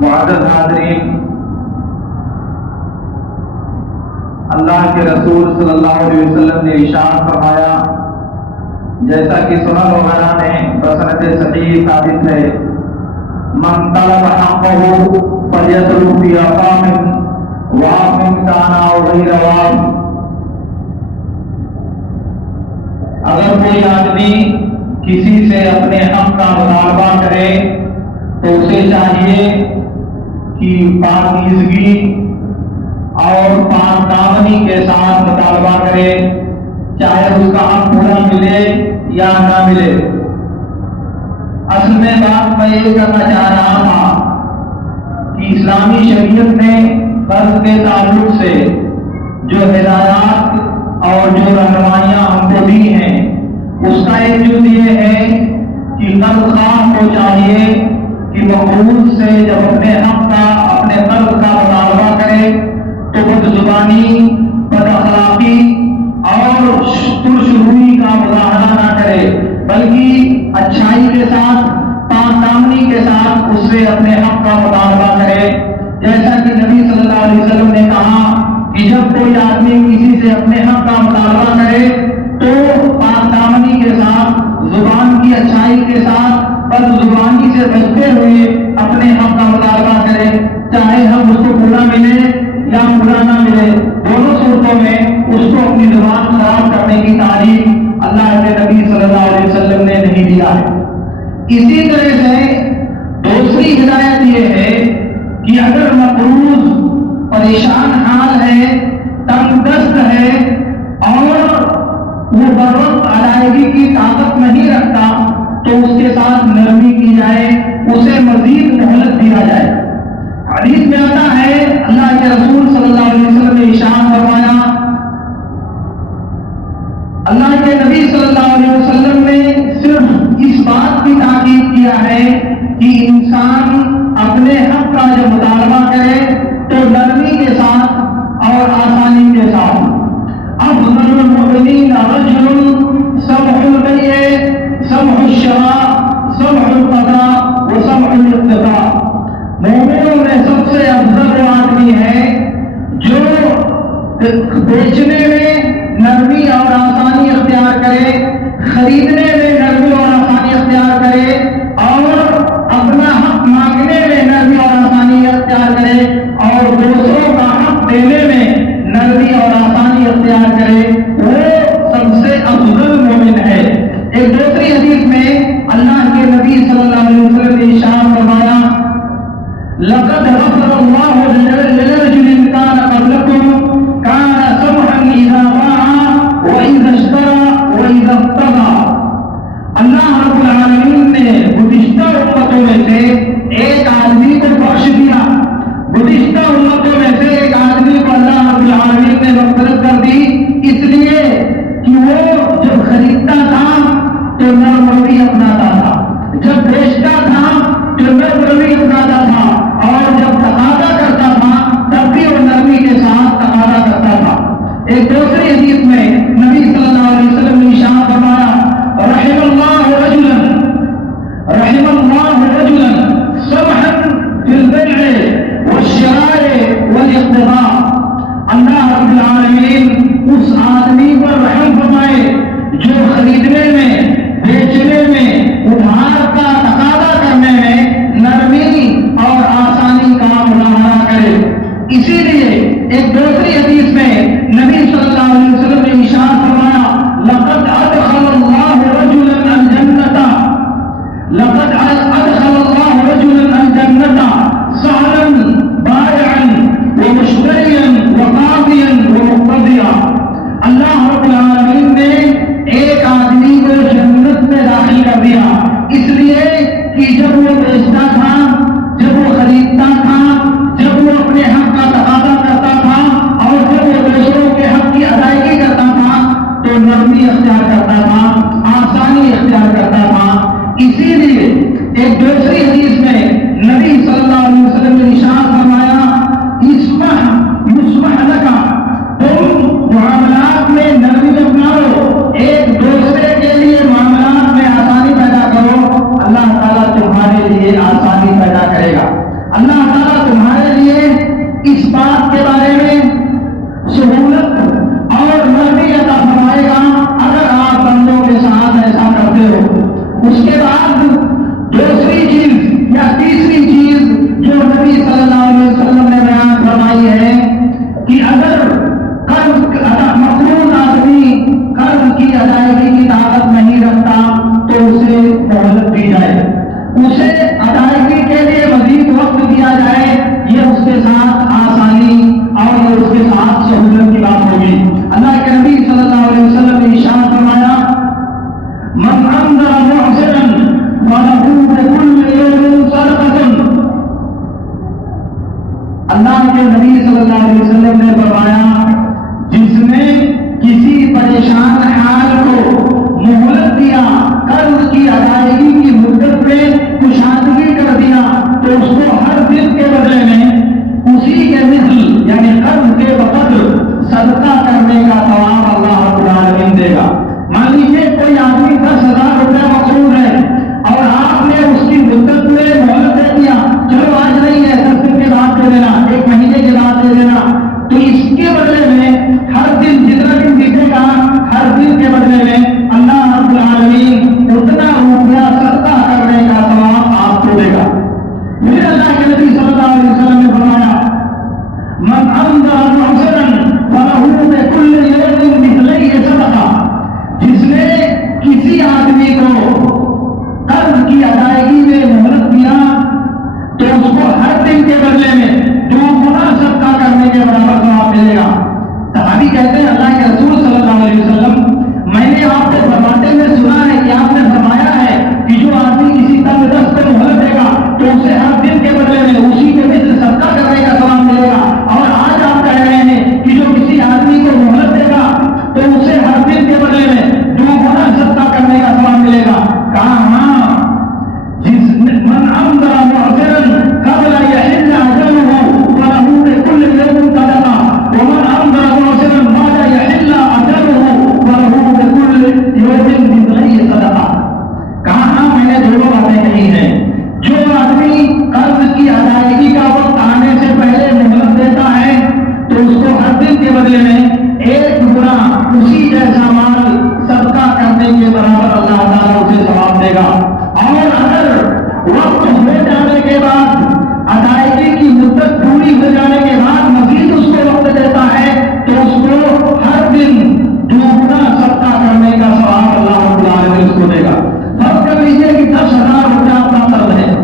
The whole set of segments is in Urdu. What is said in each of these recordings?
معزز حاضرین، اللہ کے رسول صلی اللہ علیہ وسلم نے ارشاد فرمایا، جیسا کہ سنن وغیرہ میں بسند صحیح ثابت ہے، من طلب حقه فلیطلب فی اقام واقم کان او غیر واقم۔ اگر کوئی آدمی کسی سے اپنے حق کا مطالبہ کرے تو اسے چاہیے کہ پاکیزگی اور پاک دامنی کے ساتھ مطالبہ کرے، چاہے اس کا حق پورا ملے یا نہ ملے۔ اصل میں بات میں یہ کرنا چاہ رہا تھا کہ اسلامی شریعت نے قرض کے تعلق سے جو ہدایات اور جو رہنمائیاں ہم کو دی ہیں، اس کا ایک جز یہ ہے کہ قرض خواہ کو چاہیے کہ مقروض سے جب اپنے حق کا، اپنے قرض کا مطالبہ کرے تو بد زبانی، بد اخلاقی اور ترشروئی کا مظاہرہ نہ کرے، بلکہ اچھائی کے ساتھ، پاک دامنی کے ساتھ اس سے اپنے حق کا مطالبہ کرے۔ جیسا کہ نبی صلی اللہ علیہ وسلم نے کہا کہ جب کوئی آدمی کسی سے اپنے حق کا مطالبہ کرے تو پاک دامنی کے ساتھ، زبان کی اچھائی کے ساتھ، بد زبانی سے بچتے ہوئے اپنے حق کا مطالبہ کرے، چاہے ہم اس کو پورا ملے یا پورا نہ ملے، دونوں صورتوں میں اس کو اپنی زبان خراب کرنے کی تعلیم اللہ کے نبی صلی اللہ علیہ وسلم نے نہیں دیا ہے۔ اسی طرح سے دوسری ہدایت یہ ہے کہ اگر مقروض پریشان حال ہے، تنگ دست ہے اور وہ بروقت ادائیگی کی طاقت نہیں رکھتا تو اس کے ساتھ نرمی کی جائے، اسے مزید مہلت دیا جائے۔ حدیث میں آتا ہے، اللہ کے رسول صلی اللہ علیہ وسلم نے ارشاد فرمایا، اللہ کے نبی صلی اللہ علیہ وسلم نے صرف اس بات کی تاکید کیا ہے کہ انسان اپنے حق کا جب مطالبہ کرے تو نرمی کے ساتھ اور آسانی کے ساتھ۔ افضل المؤمنین رجل سمح البیع سمح الشراء سمح القضاء وسمح الاقتضاء۔ مومنوں میں سب سے افضل وہ آدمی ہے جو بیچنے میں نرمی اور آسانی اختیار کرے، خریدنے میں نرمی اور آسانی اختیار کرے اور اپنا حق مانگنے میں نرمی اور آسانی اختیار کرے اور دوسروں کا حق دینے میں نرمی اور آسانی اختیار کرے، وہ سب سے افضل مومن ہے۔ ایک دوسری حدیث میں اللہ کے نبی صلی اللہ علیہ وسلم نے ارشاد فرمایا، لقد غفر اللہ لرجل كان قبلكم كان سمحا اذا باع واذا اشترى واذا اقتضى۔ اللہ رب العالمین نے گزشتہ امتوں میں سے ایک آدمی کو بخش دیا، گزشتہ امتوں میں سے ایک آدمی کو اللہ رب العالمین نے مغفرت کر دی، اس لیے کہ وہ جب خریدتا تھا تو نرم روی اپناتا تھا، جب بیچتا تھا تو نرم روی اپناتا تھا اور جب تقاضا کرتا تھا تب بھی وہ نرمی کے ساتھ تقاضا کرتا تھا۔ ایک دوسری حدیث میں نبی صلی اللہ علیہ وسلم نے ارشاد فرمایا، رحم اللہ رجلا سمحا فی البیع والشراء والاقتضاء۔ اللہ رب العالمین اس آدمی پر رحم فرمائے جو خریدنے میں، بیچنے میں، ادھار کا تقاضا کرنے میں نرمی اور آسانی کا مظاہرہ کرے۔ اسی لیے ایک دوسری حدیث میں نبی صلی اللہ علیہ وسلم نے کے نبی صلی اللہ علیہ وسلم نے فرمایا جس نے کسی پریشان حال کو مہلت دیا، قرض کی ادائیگی کی مدت میں کشادگی کر دیا، تو اس کو ہر دن کے بدلے میں اسی کے مثل یعنی قرض کے وقت صدقہ کرنے کا ثواب اللہ رب العالمین دے گا۔ مان لیجیے کوئی آدمی 10,000 روپے مقروض ہے اور آپ نے اس کی مدت میں مہلت دے دیا، چلو آج نہیں ہے 10 دن کے بعد دے دینا، 1 مہینے کے بعد دے دینا، تو اس کے بدلے میں ہر دن جتنا دن بیتے گا ہر دن کے بدلے میں اللہ رب العالمین اتنا روپیہ صدقہ کرنے کا ثواب آپ کو دے گا۔ پھر اللہ کے نبی صلی اللہ علیہ وسلم نے فرمایا من انذر معذرا فله بكل يوم مثلي صدقہ، جس نے کسی آدمی کو قرض کی ادائیگی میں مہلت دیا تو اس کو ہر دن کے بدلے میں 2 گنا صدقہ کرنے کے برابر ثواب ملے گا۔ صحابی کہتے ہیں اللہ کے رسول صلی اللہ علیہ وسلم میں نے آپ کو فرماتے ہوئے سنا ہے کہ آپ نے فرمایا ہے کہ جو آدمی کسی تنگ دست کو مہلت دے گا تو اسے ہر دن کے بدلے میں اسی کے مثل صدقہ کرنے کا ثواب ملے گا، اور آج آپ کہہ رہے ہیں کہ جو کسی آدمی کو مہلت دے گا تو اسے ہر دن کے بدلے میں 2 گنا صدقہ کرنے کا ثواب ملے گا۔ کہا ہاں، جس من انذر معذرا قبل يحل اجله فله بكل يوم صدقہ ومن انذر معذرا بعد يحل اجله فله بكل يوم مثلي صدقہ۔ کہا ہاں، میں نے دونوں باتیں کہی ہیں۔ جو آدمی قرض کی ادائیگی کا وقت آنے سے پہلے مہلت دیتا ہے تو اس کو ہر دن کے بدلے میں 1 گنا اسی جیسا مال صدقہ کرنے کے برابر اللہ تعالیٰ اسے ثواب دے گا، اور اگر وقت ہو جانے کے بعد ادائیگی کی مدت پوری ہو جانے کے بعد مزید اس کو وقت دیتا ہے تو اس کو ہر دن 2 گنا صدقہ کرنے کا ثواب اللہ رب العالمین اس کو دے گا۔ فرض کر لیجیے کہ 10,000 روپے آپ کا قرض ہے،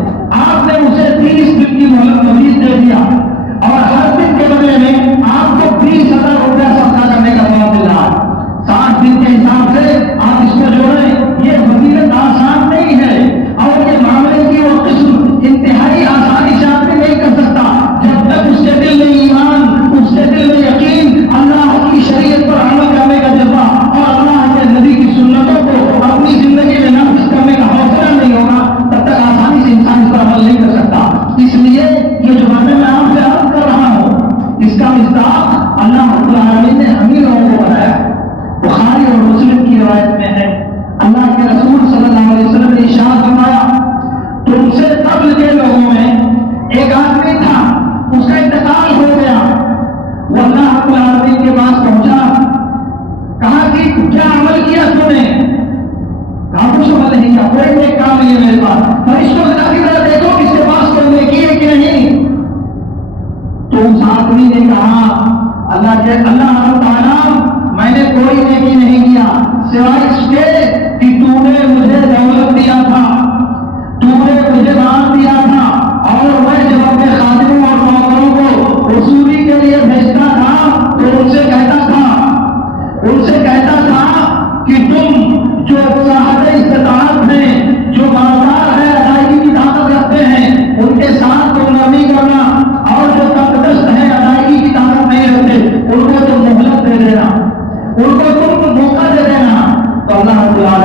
آپ نے اسے 30 دن کی مہلت مزید دے دیا اور ہر دن کے بدلے میں آپ کو 20,000 روپیہ صدقہ کرنے کا ثواب مل رہا ہے۔ 60 دن کے حساب سے آپ اس کو جوڑیں، یہ فضیلت آسان نہیں ہے، اور یہ معاملے کی وہ قسم انتہائی آسانی سے آدمی نہیں کر سکتا جب تک اس کے دل میں ایمان، اس کے دل میں یقین، اللہ کی شریعت پر عمل کرنے کا جذبہ اور اللہ کے نبی کی سنتوں کو اپنی زندگی میں نافذ کرنے کا حوصلہ نہیں ہوگا، تب تک آسانی سے انسان اس پر عمل نہیں کر سکتا۔ اس لیے یہ جو باتیں میں آپ سے عرض کر رہا ہوں اس کا مصداق اللہ رب العالمین نے ہم ہی لوگوں کو بتایا۔ بخاری اور مسلم کی روایت میں ہے اللہ کے رسول صلی اللہ علیہ وسلم نے ارشاد فرمایا تم سے قبل کے لوگوں میں ایک آدمی تھا، اس کا انتقال ہو گیا، وہ اللہ رب العالمین کے پاس پہنچا، کہا کہ کیا عمل کیا تم نے؟ کہا کچھ عمل نہیں کیا، کوئی نیک کام نہیں ہے میرے پاس۔ فرشتوں سے کہا ذرا دیکھو کس کے پاس کوئی نیکی ہے کہ نہیں؟ تو اس آدمی نے کہا اللہ تعالیٰ میں نے کوئی نیکی نہیں کیا سوائے اس کے کہ تو نے مجھے دولت دیا تھا، تو نے مجھے مال دیا تھا، اور میں جب اپنے خادموں اور نوکروں کو وصولی کے لیے بھیجتا تھا تو ان سے کہتا تھا کہ تم جو صاحب استطاعت ہیں، جو مالدار ہے، ادائیگی کی طاقت رکھتے ہیں، ان کے ساتھ تم نرمی کرنا، اور جو تندرست ہیں، ادائیگی کی طاقت نہیں رکھتے، ان کو تم مہلت دے دینا، ان کو تم موقع دے دینا۔ تو اللہ رب العالمین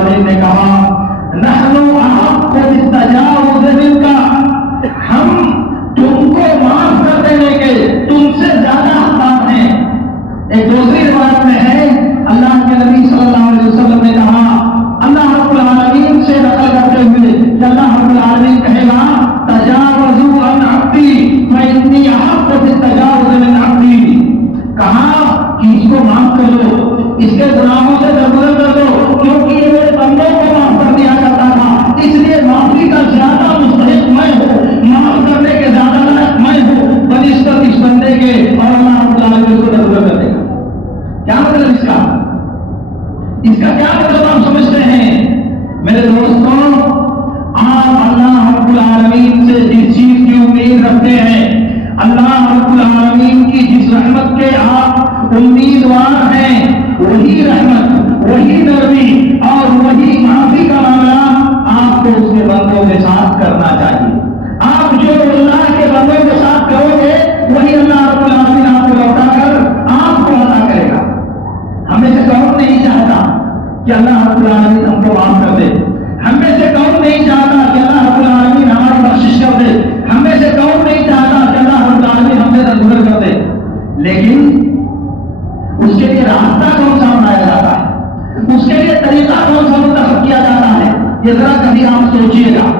کہ اللہ رب العالمین ہم کو معاف کر دے. ہم میں سے کون نہیں چاہتا کہ اللہ رب العالمین ہماری بخشش کر دے. ہم میں سے کون نہیں چاہتا کہ اللہ رب العالمین ہم سے درگزر کر دے. لیکن اس کے لیے راستہ کون سا بنایا جاتا ہے, اس کے لیے طریقہ کون سا منتخب کیا جاتا ہے, یہ ذرا کبھی آپ سوچیے گا.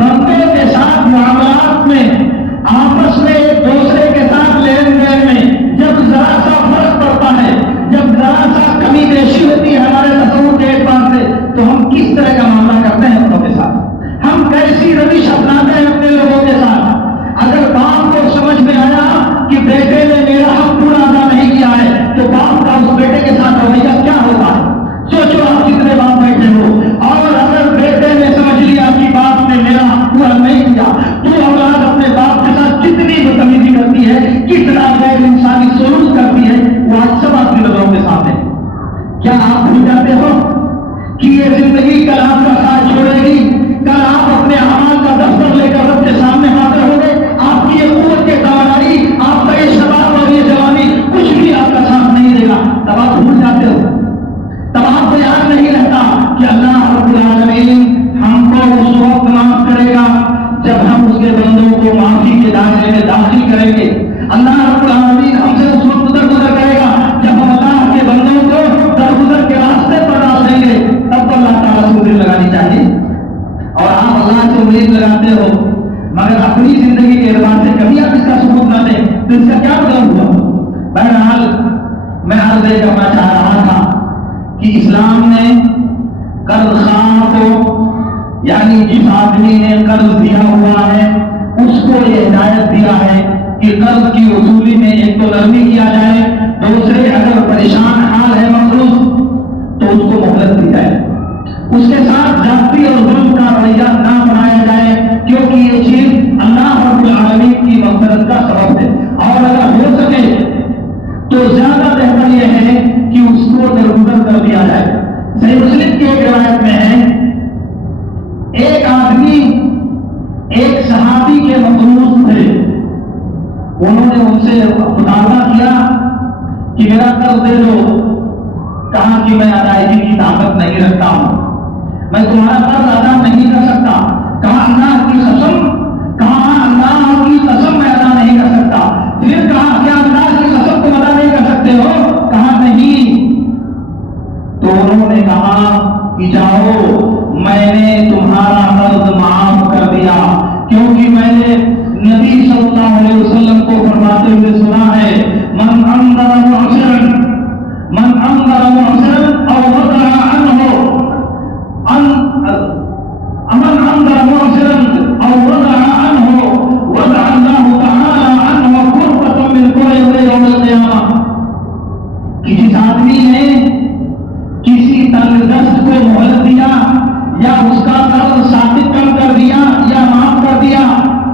بندوں کے ساتھ معاملات میں, آپس میں ایک دوسرے کے ساتھ لین دین میں جب ذرا سا فرق پڑتا ہے, جب ذرا سا کمی بیشی ہوتی ہے ہمارے تصور کے اعتبار سے, تو ہم کس طرح کا معاملہ کرتے ہیں بندوں کے ساتھ, ہم کیسی روش اپناتے ہیں اپنے لوگوں کے ساتھ. اگر باپ کو سمجھ میں آیا کہ بیٹے نے میرا حق پورا ادا نہیں کیا ہے, تو باپ کا اس بیٹے کے ساتھ رویہ کیا ہوگا؟ سوچو آپ کتنے باپ بیٹھے ہو. اور اگر بیٹے نے سمجھ لیا کہ باپ نے میرا حق پورا نہیں کیا, تو اولاد اپنے باپ کے ساتھ کتنی بدتمیزی کرتی ہے, کتنا غیر انسانی سلوک کرتی ہے, وہ آج سب آپ کی نظروں کے سامنے. کیا آپ بھول جاتے ہو کہ یہ زندگی کل آپ کا ساتھ چھوڑے گی؟ کل آپ اپنے اعمال کا دفتر لے کر رب کے سامنے حاضر ہوں گے. آپ کی یہ قوت کے توانائی, آپ کا یہ شباب اور یہ جوانی کچھ بھی آپ کا ساتھ نہیں دے گا. تب آپ بھول جاتے ہو, تب آپ کو یاد نہیں رہتا کہ اللہ رب العالمین ہم کو اس وقت معاف کرے گا جب ہم اس کے بندوں کو معافی کے دائرے میں داخل کریں گے. اللہ رب العالمین ہم سے اس وقت درگزر کرے گا جب ہم اللہ کے بندوں کو درگزر کے راستے پر ڈال دیں گے. تب تو اللہ تعالیٰ سے امید لگانی چاہیے. اور آپ اللہ سے امید لگاتے ہو, مگر اپنی زندگی کے اعتبار سے کبھی آپ اس کا ثبوت نہ دیں, تو اس کا کیا مطلب ہوا؟ بہرحال میں عرض کرنا چاہ رہا تھا کہ اسلام نے قرض خواہ کو, یعنی جس آدمی نے قرض دیا ہوا ہے, اس کو یہ ہدایت دیا ہے کہ قرض کی وصولی میں ایک تو نرمی کیا جائے, دوسرے اگر پریشان حال ہے مقروض تو اس کو مہلت دی جائے, اس کے ساتھ زیادتی اور ظلم کا رویہ نہ بنایا جائے, کیونکہ یہ چیز اللہ رب العالمین کی مغفرت کا سبب ہے. اور اگر ہو سکے تو زیادہ بہتر یہ ہے کہ اس کو درگزر کر دیا جائے. صحیح مسلم کی ایک روایت میں ہے, ایک آدمی ایک صحابی کے مقروض تھے, انہوں نے ان سے مطالبہ کیا کہ میرا قرض دے دو. کہا کہ میں ادائیگی کی طاقت نہیں رکھتا ہوں, میں تمہارا قرض ادا نہیں کر سکتا. کہا اللہ کی قسم, کہا اللہ کی قسم میں ادا نہیں کر سکتا. پھر کہا کیا اللہ کی قسم تم ادا نہیں کر سکتے ہو؟ کہا نہیں. تو انہوں نے کہا کہ جاؤ, میں نے تمہارا قرض معاف کر دیا, کیونکہ میں نے نبی صلی اللہ علیہ وسلم کو فرماتے ہوئے سنا ہے, من انذر معسرا او وضع عنه من انذر معسرا او وضع عنه وضع الله تعالى عنه كربة من كرب يوم القيامة. کہ جس آدمی نے کسی تنگ دست کو مہلت دیا یا اس کا قرض ثابت کم کر دیا یا معاف کر دیا,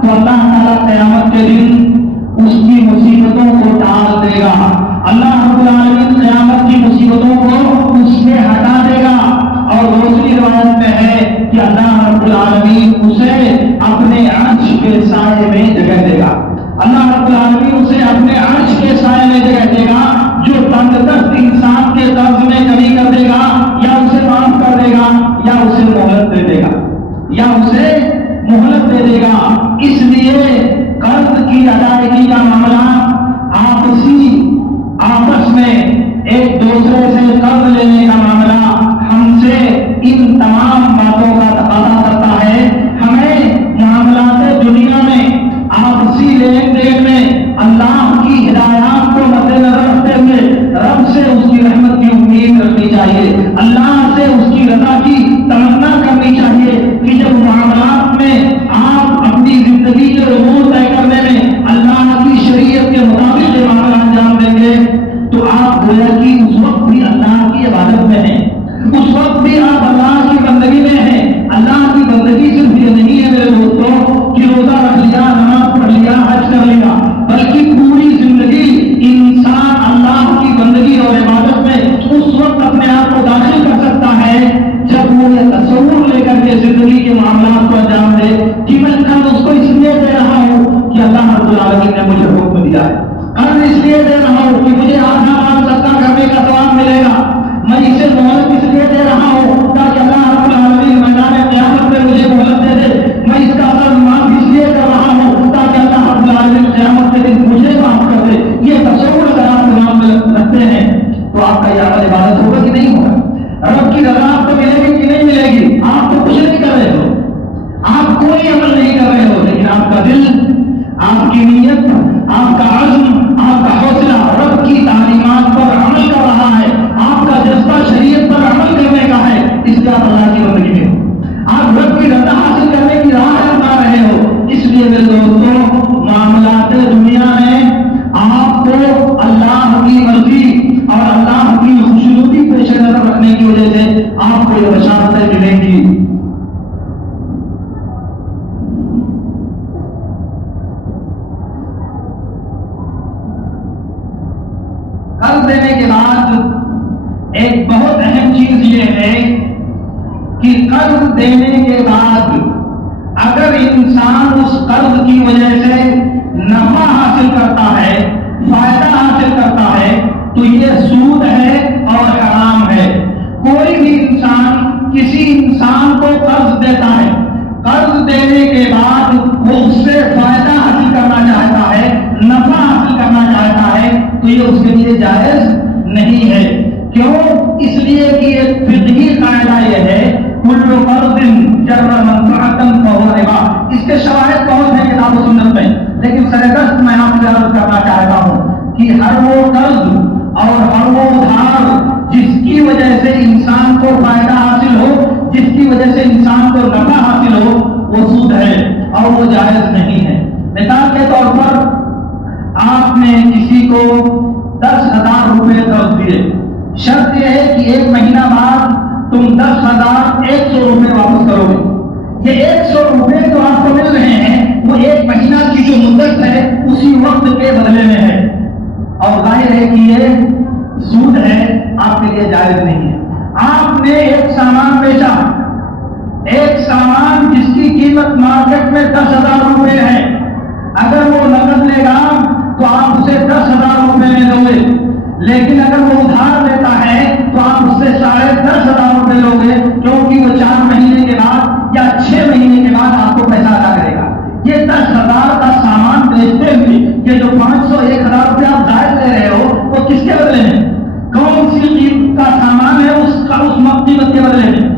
تو اللہ تعالیٰ قیامت کے دن اس کی مصیبتوں کو ٹال دے گا. اللہ رب العالمین قیامت کی مصیبتوں کو اس سے ہٹا دے گا. اور دوسری روایت میں ہے کہ اللہ رب العالمین اسے اپنے عرش کے سائے میں جگہ دے گا. اللہ رب العالمین اسے اپنے عرش کے سائے میں جگہ دے گا. جو تنگ دست انسان کے قرض میں کمی کر دے گا, یا اسے معاف کر دے گا, یا اسے مہلت دے دے گا, یا اسے مہلت دے دے گا. اس لیے قرض کی ادائیگی کا معاملہ آپس میں ایک دوسرے سے قرض لینے کا معاملہ ہم سے ان تمام باتوں کا تقاضا کرتا ہے. ہمیں معاملات دنیا میں آپسی لین دین میں اللہ کی ہدایات کو مد نظر رکھتے ہوئے رب سے اس کی رحمت کی امید رکھنی چاہیے, اللہ سے اس کی رضا کی تمنا کرنی چاہیے کہ جب معاملات میں آپ اپنی زندگی کے امور طے کرنے میں اللہ کی شریعت کے مطابق یہ معاملہ انجام دیں گے, تو آپ گویا کہ اس وقت بھی اللہ کی عبادت میں ہیں, اس وقت بھی آپ اللہ کی بندگی میں ہیں. اللہ کی بندگی صرف یہ نہیں ہے میرے دوستوں کہ روزہ رکھ لیا, نماز پڑھ لیا, حج کر لیا, بلکہ پوری زندگی انسان اللہ کی بندگی اور عبادت میں اس وقت اپنے آپ کو داخل کر سکتا ہے جب وہ یہ تصور لے کر کے زندگی کے معاملات کو انجام دے کہ میں قرض اس کو اس لیے دے رہا ہوں کہ اللہ رب العالمین نے مجھے حکم دیا ہے, قرض اس لیے دے رہا ہوں کہ مجھے آدھا مال صدقہ کرنے کا ثواب ملے گا, میں اسے مہلت اس لیے دے آپ کی نیت، آپ کا عزم، آپ کا حوصلہ رب کی تعلیمات پر عمل کر رہا ہے، آپ کا جذبہ شریعت پر عمل کرنے کا ہے، اس کا اللہ کی بندگی میں آپ رب کی رضا حاصل کرنے کی راہ اپنا رہے ہو۔ اس لیے میرے دوستوں، معاملات دنیا میں آپ کو اللہ کی مرضی اور اللہ کی خوشنودی پیش نظر رکھنے کی وجہ سے آپ کو یہ بشارتیں ملیں گی۔ قرض دینے کے بعد ایک بہت اہم چیز یہ ہے کہ قرض دینے کے بعد اگر انسان اس قرض کی وجہ سے نفع حاصل کرتا ہے، فائدہ حاصل کرتا ہے، تو یہ سود ہے اور حرام ہے۔ کوئی بھی انسان کسی انسان کو قرض دیتا ہے، قرض دینے کے بعد وہ اس سے فائدہ حاصل کرنا چاہتا ہے، نفع حاصل کرنا چاہتا ہے، تو یہ اس کے لیے جائز نہیں ہے۔ کیوں؟ اس لیے کہ ایک فقہی قاعدہ یہ ہے، کل قرض جر منفعۃ فهو ربا۔ اس کے شواہد بہت ہیں کتاب و سنت میں، لیکن سرگست میں آپ سے عرض کرنا چاہتا ہوں کہ ہر وہ قرض اور ہر وہ ادھار جس کی وجہ سے انسان کو فائدہ حاصل ہو، جس کی وجہ سے انسان کو نفع حاصل ہو، وہ سود ہے اور وہ جائز نہیں ہے۔ مثال کے طور پر آپ نے کسی کو 10,000 روپے قرض دیے، شرط یہ ہے کہ 1 مہینہ بعد تم 10,100 روپے واپس کرو گے۔ یہ 100 روپے جو آپ کو مل رہے ہیں وہ 1 مہینہ کی جو مدت ہے اسی وقت کے بدلے میں ہے، اور ظاہر ہے کہ یہ سود ہے، آپ کے لیے جائز نہیں ہے۔ آپ نے ایک سامان بیچا، ایک سامان جس کی قیمت مارکیٹ میں 10,000 روپے ہے، اگر وہ نقد لے گا تو آپ اسے 10,000 روپے میں دو گے، لیکن اگر وہ ادھار لیتا ہے تو آپ اس سے 10,500 روپے لو گے، کیونکہ وہ 4 مہینے کے بعد یا 6 مہینے کے بعد آپ کو پیسہ ادا کرے گا۔ یہ 10,000 کا سامان بیچتے ہوئے یہ جو 500-1,000 روپے آپ زائد لے رہے ہو وہ کس کے بدلے میں؟ کون سی قیمت کا سامان ہے اس قیمت کے بدلے میں؟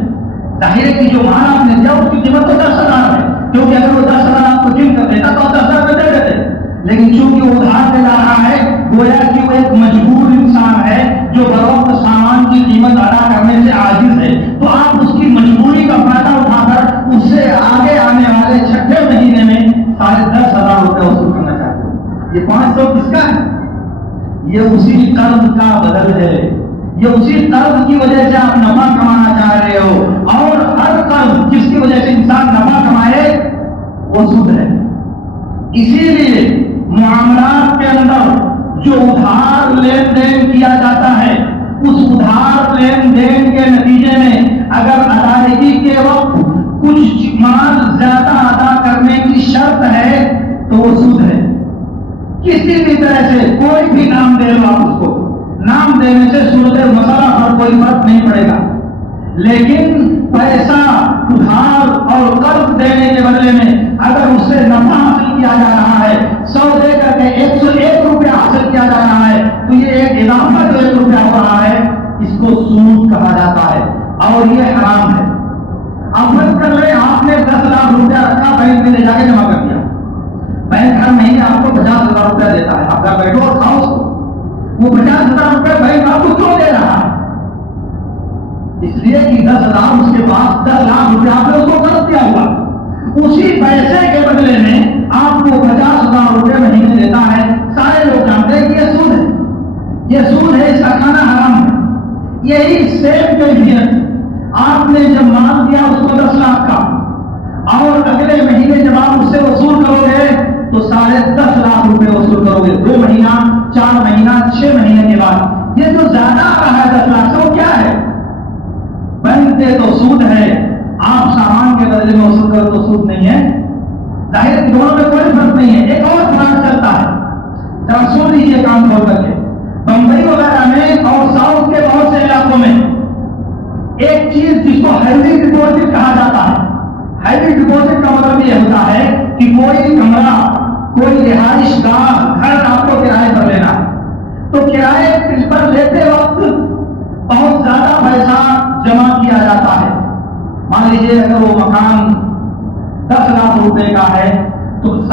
ظاہر ہے کہ جو مال آپ نے دیا اس کی قیمت تو 10,000 ہے، کیونکہ اگر وہ 10,000 آپ کو چن کر دیتا تو 10,000 میں دے دیتے، لیکن چونکہ وہ ادھار دے رہا ہے، گویا کہ وہ ایک مجبور انسان ہے جو بروقت سامان کی قیمت ادا کرنے سے عاجز ہے، تو آپ اس کی مجبوری کا فائدہ اٹھا کر اس سے آگے آنے والے 6 مہینے میں 10,500 روپے وصول کرنا چاہتے ہیں۔ یہ 500 کس کا ہے؟ یہ اسی قرض کا بدل ہے، یہ اسی قرض کی وجہ سے آپ نفع کمانا چاہ رہے ہو، اور ہر قرض جس کی وجہ سے انسان نفع کمائے وہ سود ہے۔ اسی لیے معاملات کے اندر جو ادھار لین دین کیا جاتا ہے، اس ادھار لین دین کے نتیجے میں اگر ادائیگی کے وقت کچھ مال زیادہ ادا کرنے کی شرط ہے تو وہ سود ہے۔ کسی بھی طرح سے کوئی بھی نام دے لو آپ اس کو، نام دینے سے صورت مسئلہ پر کوئی فرق نہیں پڑے گا، لیکن پیسہ ادھار اور قرض دینے کے بدلے میں اگر اس سے نفع حاصل کیا جا رہا ہے، 100 دے کر کے 101 روپے حاصل کیا جا رہا ہے، تو یہ ایک اضافہ جو 1 روپیہ ہو رہا ہے اس کو سود کہا جاتا ہے اور یہ حرام ہے۔ اب فرض کر لیں آپ نے 10 لاکھ روپیہ رکھا، بینک میں لے جا کے جمع کر دیا، بینک ہر مہینے آپ کو 50,000 روپیہ دیتا ہے، آپ گھر بیٹھو اور کھاؤ اس کو، وہ 50,000 روپیہ بینک آپ کو کیوں دے رہا ہے؟ اس لیے کہ 10,000 اس کے پاس 10 لاکھ روپیہ آپ نے اس کو قرض دیا ہوا، اسی پیسے کے بدلے میں آپ کو 50,000 روپے مہینے دیتا ہے۔ سارے لوگ جانتے ہیں کہ یہ سود ہے، یہ سود ہے، اس کا کھانا حرام ہے۔ یہی سیم کیفیت آپ نے جب مال دیا اس کو 10 لاکھ کا، اور اگلے مہینے جب آپ اس سے وصول کرو گے تو 10.5 لاکھ روپے وصول کرو گے، 2 مہینہ 4 مہینہ 6 مہینے کے بعد۔ یہ جو زیادہ آ رہا ہے 10 لاکھ سے وہ کیا ہے؟ بینک دے تو سود ہے، آپ سامان کے بدلے میں وصول کرو تو سود نہیں ہے۔ ظاہر ہے دونوں میں کوئی فرق نہیں ہے۔ ایک اور فرق چلتا ہے، ذرا سن لیجیے کام کھول کر کے، بمبئی وغیرہ میں اور ساؤتھ کے بہت سے علاقوں میں ایک چیز جس کو ہیوی ڈپازٹ کہا جاتا ہے۔ ہیوی ڈپازٹ کا مطلب یہ ہوتا ہے کہ کوئی کمرہ، کوئی رہائش گاہ، گھر آپ کو کرائے پر لینا، تو کرائے پر لیتے وقت بہت زیادہ پیسہ جمع کیا جاتا ہے۔ مان لیجیے اگر وہ مکان 10 لاکھ روپے کا ہے تو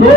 2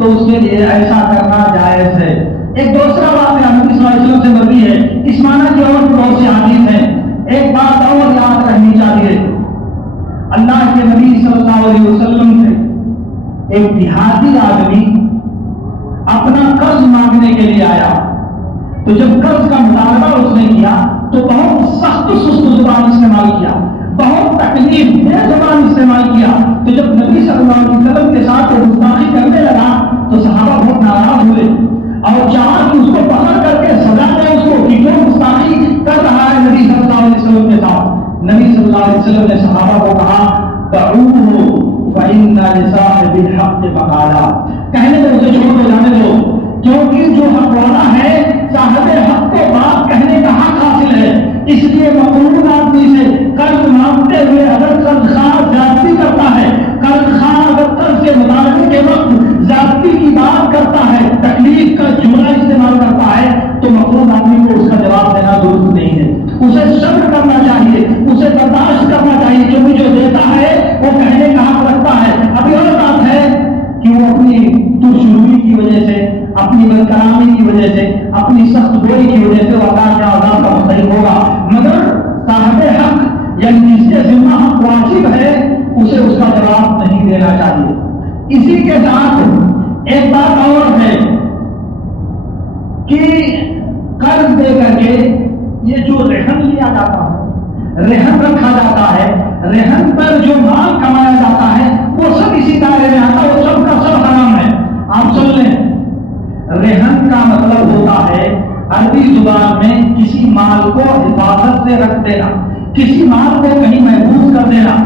تو اس کے لیے ایسا کرنا جائز ہے۔ ایک دوسرا واقعہ نبی صلی اللہ علیہ وسلم سے مروی ہے، اس معنی کی اور بہت سی حدیث ہیں۔ ایک بات اور یاد رہنی چاہیے، اللہ کے نبی صلی اللہ علیہ وسلم سے ایک دیہاتی آدمی اپنا قرض مانگنے کے لیے آیا، تو جب قرض کا مطالبہ اس نے کیا تو بہت سخت سست زبان استعمال کیا، بہت تکلیف دہ زبان استعمال کیا۔ تو جب نبی صلی اللہ علیہ وسلم کے ساتھ گستاخی کرنے لگا تو صحابہ بہت ناراض ہوئے اور چاہا کہ اس کو پکڑ کر کے سزا دے اس کو کہ جو گستاخی کر رہا ہے نبی صلی اللہ علیہ وسلم کے ساتھ۔ نبی صلی اللہ علیہ وسلم نے صحابہ کو کہا دعوہ فإن لصاحب الحق مقالا، کہنے دو اسے، چھوڑ دو، جانے دو، کیونکہ جو حق والا ہے صاحب حق کو بات کہنے کا حق حاصل ہے۔ اس لیے مقرون آدمی سے قرض مانگتے ہوئے اگر قرض خواہ زیادتی کرتا ہے، قرض خواہ اگر قرض کے مطالبے کے وقت زیادتی کی بات کرتا ہے، تکلیف کا جملہ استعمال کرتا ہے، تو مقرون آدمی کو اس کا جواب دینا درست نہیں ہے۔ اسے صبر کرنا چاہیے، اسے برداشت کرنا چاہیے، کیونکہ جو دیتا ہے وہ کہنے کا حق رکھتا ہے۔ ابھی اور بات ہے کہ وہ اپنی ترشروئی کی وجہ سے، اپنی بدکلامی کی وجہ سے، اپنی سخت گوئی کی وجہ سے وہ عذاب کا مستحق ہوگا، مگر صاحب حق یعنی جس کے ذمہ حق واجب ہے اسے اس کا جواب نہیں دینا چاہیے۔ اسی کے ساتھ ایک بات اور ہے کہ قرض دے کر کے یہ جو رہن لیا جاتا ہے، رہن رکھا جاتا ہے، رہن پر جو مال کمایا جاتا ہے وہ سب اسی دائرے میں آتا ہے، وہ سب کا سب حرام ہے۔ آپ سن لیں، رہن کا مطلب ہوتا ہے عربی زبان میں کسی مال کو حفاظت سے رکھ دینا، کسی مال کو کہیں محفوظ کر دینا،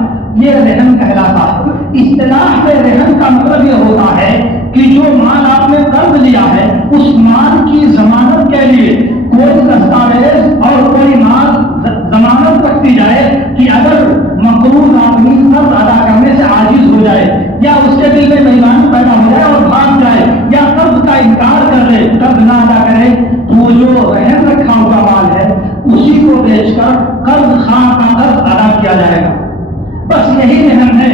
یہ رہن کہلاتا ہے۔ اصطلاح میں رہن کا مطلب یہ ہوتا ہے کہ جو مال آپ نے قرض لیا ہے اس مال کی ضمانت کے لیے کوئی دستاویز اور کوئی مال ضمانت رکھتی جائے کہ اگر مقروض آدمی قرض ادا کرنے سے عاجز ہو جائے یا اس کے دل میں بےایمانی پیدا ہو جائے اور بھاگ جائے یا قرض کا انکار کر دے، قرض نہ ادا کرے، تو وہ جو رہن رکھا ہوا مال ہے اسی کو بیچ کر قرض خواہ کا قرض ادا کیا جائے گا۔ بس یہی رہن ہے۔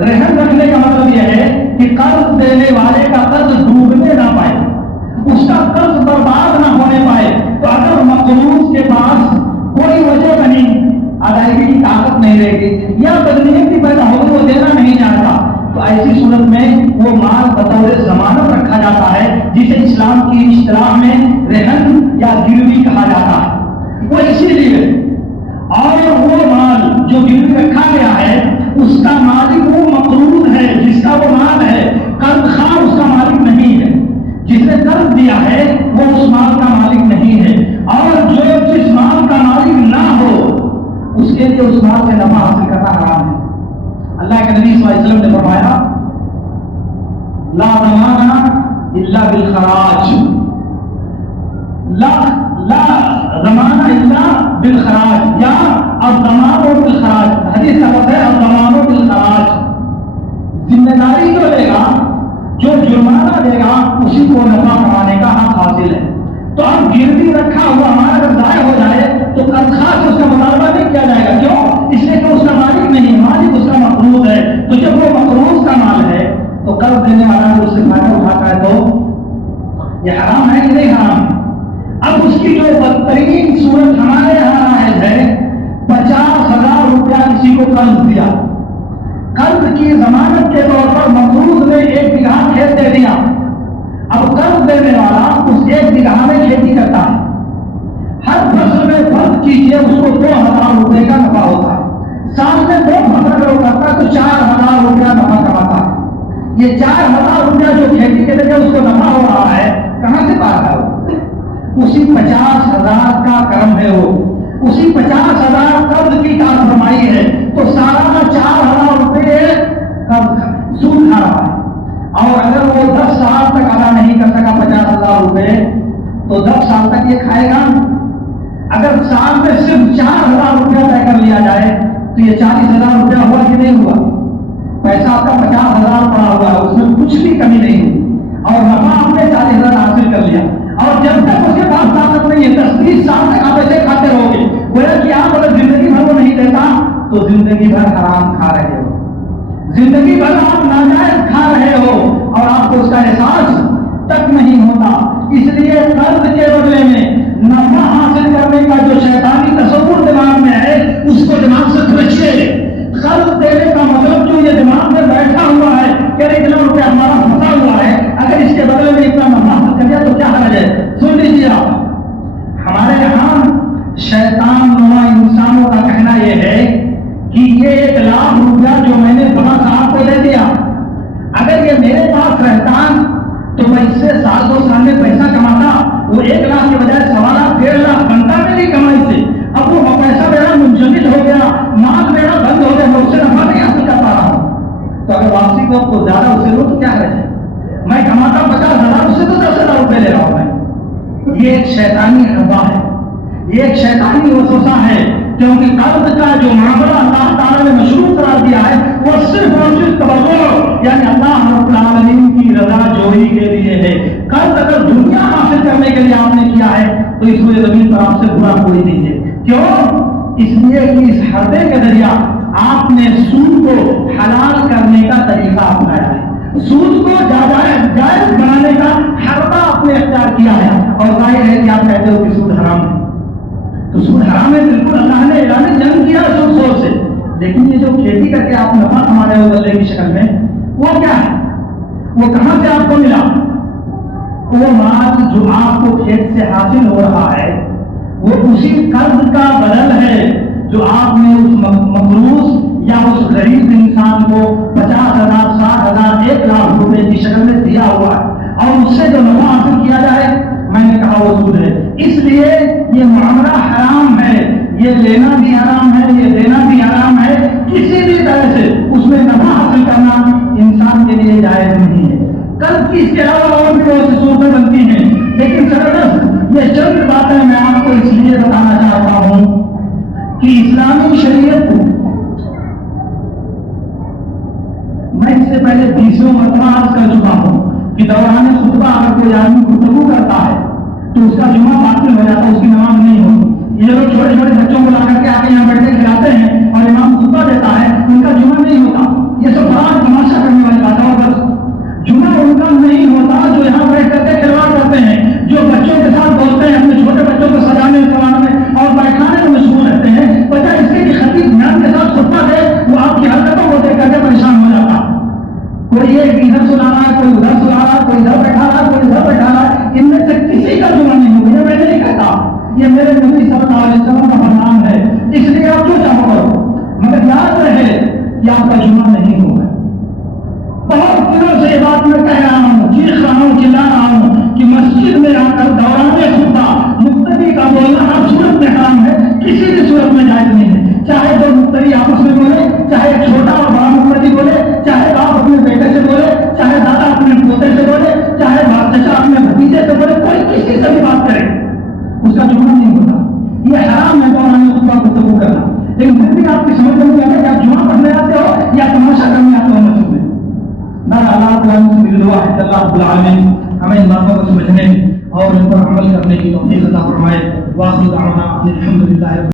رہن رکھنے کا مطلب یہ ہے کہ قرض دینے والے کا قرض ڈوبنے نہ پائے، اس کا قرض برباد نہ ہونے پائے۔ تو اگر مقروض کے پاس کوئی وجہ نہیں، ادائیگی کی طاقت نہیں رہے گی یا بدنیتی پیدا ہوگی، وہ دینا نہیں چاہتا، تو ایسی صورت میں وہ مال بطور ضمانت رکھا جاتا ہے، جسے اسلام کی اصطلاح میں رہن یا گروی کہا جاتا ہے۔ وہ اسی لیے اور وہ مال جو گروی رکھا گیا ہے اس کا مالک وہ مقروض ہے جس کا وہ مال ہے، قرض خواہ اس کا مالک نہیں ہے، جس نے قرض دیا ہے وہ اس مال کا مالک نہیں ہے، اور جو جس مال کا مالک نہ ہو اس کے لیے اس مال سے نفع حاصل کرنا حرام ہے۔ اللہ کے نبی صلی اللہ علیہ وسلم نے فرمایا لا ضمان الا بالخراج، لا ضمان الا بالخراج یا الضمان بالخراج، حدیث کا لفظ ہے الضمان بالخراج، ذمہ داری جو لے گا، جو جرمانہ دے گا اسی کو نفع کمانے کا حق حاصل ہے۔ تو اب گروی رکھا ہوا مال اگر ضائع ہو جائے تو قرض خواہ سے اس کا مطالبہ نہیں کیا جائے گا، کیوں؟ اس لیے کہ اس کا مالک نہیں، مالک اس کا مقروض ہے، تو جب وہ مقروض کا مال ہے تو قرض دینے والا اس سے فائدہ اٹھاتا ہے تو یہ حرام ہے کہ نہیں حرام ہے؟ اب اس کی جو بدترین صورت ہمارے یہاں رائج ہے، 50,000 روپیہ کسی کو قرض دیا، قرض کی ضمانت کے طور پر مقروض نے 1 بیگھہ کھیت دے دیا، اب قرض دینے والا اس 1 بیگھہ میں کھیتی کرتا ہے، ہر فصل میں فرض کیجیے اس کو 2,000 روپے کا نفع ہوتا ہے، سال میں 2 فصل اگر وہ کرتا ہے تو 4,000 روپیہ نفع کماتا ہے۔ یہ 4,000 روپیہ جو کھیتی کے ذریعے اس کو نفع ہو رہا ہے کہاں سے پا رہا ہے؟ اسی 50,000 کا کرم ہے، وہ اسی 50,000 قرض کی کار فرمائی ہے، تو سالانہ 4,000 روپے قرض سود کھا رہا ہے، اور اگر وہ 10 سال تک ادا نہیں کر سکا 50,000 روپے تو 10 سال تک یہ کھائے گا۔ اگر سال میں صرف 4,000 روپیہ طے کر لیا جائے تو یہ 40,000 روپیہ ہوا کہ نہیں ہوا؟ پیسہ آپ کا 50,000 پڑا ہوا ہے، اس میں کچھ بھی کمی نہیں ہوئی، اور نفع آپ نے 40,000 حاصل کر لیا، اور جب تک اس کے پاس طاقت نہیں ہے 10-20 سال تک آپ ایسے کھاتے رہو گے، گویا کہ آپ اگر زندگی بھر وہ نہیں دیتا تو زندگی بھر حرام کھا رہے ہو، زندگی بھر آپ ناجائز کھا رہے ہو، اور اور آپ کو اس کا احساس تک نہیں ہوتا. اس لیے قرض کے بدلے میں نفع حاصل کرنے کا جو شیطانی تصور دماغ میں ہے اس کو دماغ سے کھینچیے. قرض دینے کا مطلب جو یہ دماغ میں بیٹھا ہوا ہے کہ اتنا روپیہ ہمارا پھنسا ہوا ہے, اگر اس کے بدلے میں اتنا نفع حاصل کر دیا تو کیا حرج ہے. سن لیجیے آپ, ہمارے یہاں شیطان نما انسانوں کا کہنا یہ ہے کہ یہ 1 لاکھ روپیہ جو میں نے بڑا صاحب کو دے دیا, اگر یہ میرے پاس رہتا تو میں اس سے 1-2 سال میں پیسہ کماتا. وہ 1 لاکھ کے بجائے 1.25 لاکھ 1.5 لاکھ بنتا میری کمائی سے. اب وہ پیسہ میرا منجمد ہو گیا, مال میرا بند ہو گیا, میں اس سے نفع نہیں حاصل کر پا رہا ہوں. تو اگر واپسی کو آپ کو زیادہ اسے لو تو کیا کرے, میں کماتا 50,000 اس سے تو 10,000 روپے لے رہا ہوں میں. یہ ایک شیطانی افواہ ہے, یہ ایک شیطانی وسوسہ ہے, کیونکہ قرض کا جو معاملہ اللہ تعالیٰ نے مشروع قرار دیا ہے وہ صرف اور صرف تبرع یعنی اللہ رب العالمین کی رضا جوئی کے لیے ہے. قرض اگر دنیا حاصل کرنے کے لیے آپ نے کیا ہے تو اس روئے زمین پر آپ سے برا کوئی نہیں ہے. کیوں؟ اس لیے کہ اس حربے کے ذریعہ آپ نے سود کو حلال کرنے کا طریقہ اپنایا ہے, سود کو جائز بنانے کا حربہ آپ نے اختیار کیا ہے. اور ظاہر ہے کہ آپ کہتے ہو کہ سود حرام ہے, تو سود حرام ہے بالکل, اللہ نے اعلان جنگ کیا سود سے. لیکن یہ جو کھیتی کر کے آپ نفع کما رہے ہو بدلے کی شکل میں, وہ کیا ہے, وہ کہاں سے آپ کو ملا؟ وہ مال جو آپ کو کھیت سے حاصل ہو رہا ہے وہ اسی قرض کا بدل ہے جو آپ نے اس مقروض یا اس غریب انسان کو 50,000 60,000 1 لاکھ روپے کی شکل میں دیا ہوا ہے, اور اس سے جو نفع حاصل کیا جائے میں نے کہا وہ سود ہے. اس لیے یہ معاملہ حرام ہے, یہ لینا بھی حرام ہے, یہ دینا بھی حرام ہے. کسی بھی طرح سے اس میں نفع حاصل کرنا انسان کے لیے جائز نہیں ہے. قرض کی اس کے علاوہ اور بھی بہت سی صورتیں بنتی ہیں, لیکن سربراہ یہ چند باتیں میں آپ کو اس لیے بتانا چاہتا ہوں کہ اسلامی شریعت میں اس سے پہلے 20 مرتبہ عرض کر چکا ہوں کہ دوران خطبہ اگر کوئی آدمی گفتگو کرتا ہے تو اس کا جمعہ باطل ہو جاتا ہے, اس کی نماز نہیں ہوتی. یہ لوگ چھوٹے چھوٹے بچوں کو لا کر کے آتے یہاں بیٹھ کے کھلاتے ہیں اور امام خطبہ دیتا ہے, ان کا جمعہ نہیں ہوتا. یہ سب بڑا تماشا کرنے والی بات ہے, اور بس جمعہ ان کا نہیں ہوتا جو یہاں بیٹھ کر کے کھلواڑ کرتے ہیں, جو بچوں کے ساتھ بولتے ہیں, اپنے چھوٹے بچوں کو سجانے سنانے میں اور بیٹھانے میں مشغول رہتے ہیں. وجہ اس کے خطیب میان کے ساتھ خطبہ دے, وہ آپ کی حرکتوں کو دیکھ کر کے پریشان ہو جاتا. کوئی یہ ادھر سنا رہا ہے, کوئی ادھر سنا رہا ہے, کوئی ادھر بیٹھا رہا ہے, کوئی ادھر بیٹھا رہا ہے. ان میں سے کسی کا جمعہ نہیں ہوگا, یہ میں نہیں کہتا, یہ میرے نبی صلی اللہ علیہ وسلم کا فرمان ہے. اس لیے آپ جو چاہو کرو, مگر یاد رہے کہ آپ کا جمعہ نہیں ہوگا. بہت دنوں سے یہ بات میں کہہ رہا ہوں, چیخ رہا ہوں, چلا رہا ہوں کہ مسجد میں آ کر دوران خطبہ مقتدی کا بولنا ہر صورت میں حرام ہے, کسی بھی صورت میں جائز نہیں ہے. چاہے تو مقتدی آپس میں بولے, چاہے چھوٹا اور بڑا مقتدی بولے, چاہے آپ اپنے بیٹے سے بولے, چاہے دادا اپنے پوتے سے بولے, چاہے چچا اپنے بھتیجے سے بولے, کوئی کسی سے بھی بات کرے اس کا جمعہ نہیں ہوتا. یہ حرام ہے دوران خطبہ گفتگو کرنا. لیکن پھر بھی آپ کی سمجھ میں نہیں آتا کہ آپ جمعہ پڑھنے آتے ہو یا تماشا کرنے آتے ہو مسجد میں. اللہ رب العالمین ہمیں ان باتوں کو سمجھنے اور ان پر عمل کرنے کی توفیق عطا فرمائے. واخر دعوانا الحمدللہ.